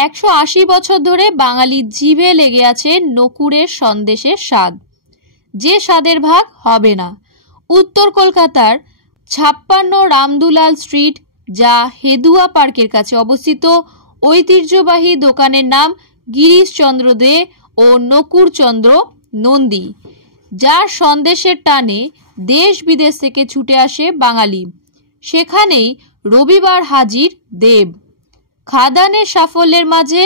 180 বছর ধরে বাঙালির জিভে লেগে আছে নকুড়ের সন্দেশের স্বাদ, যে স্বাদের ভাগ হবে না। উত্তর কলকাতার 56 রামদুলাল স্ট্রিট, যা হেদুয়া পার্কের কাছে অবস্থিত, ঐতিহ্যবাহী দোকানের নাম গিরিশচন্দ্র দে ও নকুড়চন্দ্র নন্দী, যার সন্দেশের টানে দেশ বিদেশ থেকে ছুটে আসে বাঙালি। সেখানেই রবিবার হাজির দেব। খাদানের সাফল্যের মাঝে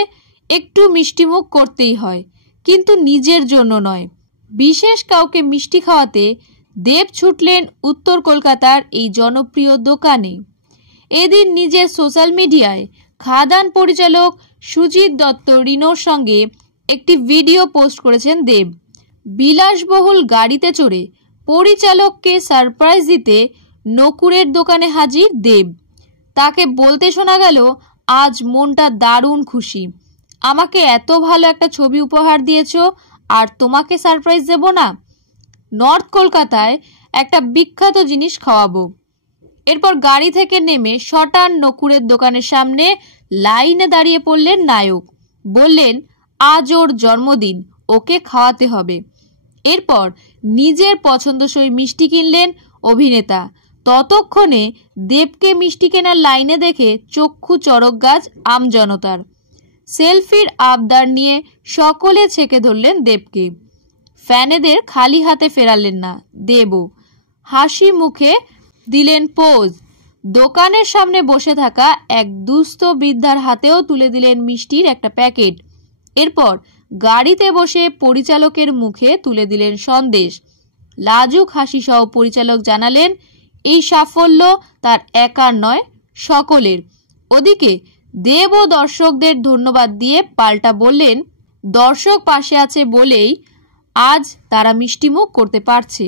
একটু মিষ্টিমুখ করতেই হয়, কিন্তু নিজের জন্য নয়। বিশেষ কাউকে মিষ্টি খাওয়াতে দেব ছুটলেন উত্তর কলকাতার এই জনপ্রিয় দোকানে। এদিন নিজের সোশ্যাল মিডিয়ায় খাদান পরিচালক সুজিত দত্ত রিনোর সঙ্গে একটি ভিডিও পোস্ট করেছেন দেব। বিলাসবহুল গাড়িতে চড়ে পরিচালককে সারপ্রাইজ দিতে নকুড়ের দোকানে হাজির দেব। তাকে বলতে শোনা গেল, আজ মনটা দারুণ খুশি, আমাকে এত ভালো একটা ছবি উপহার দিয়েছো, আর তোমাকে সারপ্রাইজ দেব না? নর্থ কলকাতায় একটা বিখ্যাত জিনিস খাওয়াবো। এরপর গাড়ি থেকে নেমে শটান নকুড়ের দোকানের সামনে লাইনে দাঁড়িয়ে পড়লেন নায়ক। বললেন, আজ ওর জন্মদিন, ওকে খাওয়াতে হবে। এরপর নিজের পছন্দসই মিষ্টি কিনলেন অভিনেতা। ততক্ষণে দেবকে মিষ্টি কেনার লাইনে দেখে চক্ষু চড়ক গাছ আমজনতার। সেলফির আবদার নিয়ে সকলে ছেঁকে ধরলেন দেবকে। ফ্যানেদের খালি হাতে ফেরালেন না দেবও, হাসি মুখে দিলেন পোজ। দোকানের সামনে বসে থাকা এক দুস্থ বৃদ্ধার হাতেও তুলে দিলেন মিষ্টির একটা প্যাকেট। এরপর গাড়িতে বসে পরিচালকের মুখে তুলে দিলেন সন্দেশ। লাজুক হাসি সহ পরিচালক জানালেন, এই সাফল্য তার একার নয়, সকলের। ওদিকে দেব ও দর্শকদের ধন্যবাদ দিয়ে পাল্টা বললেন, দর্শক পাশে আছে বলেই আজ তারা মিষ্টিমুখ করতে পারছে।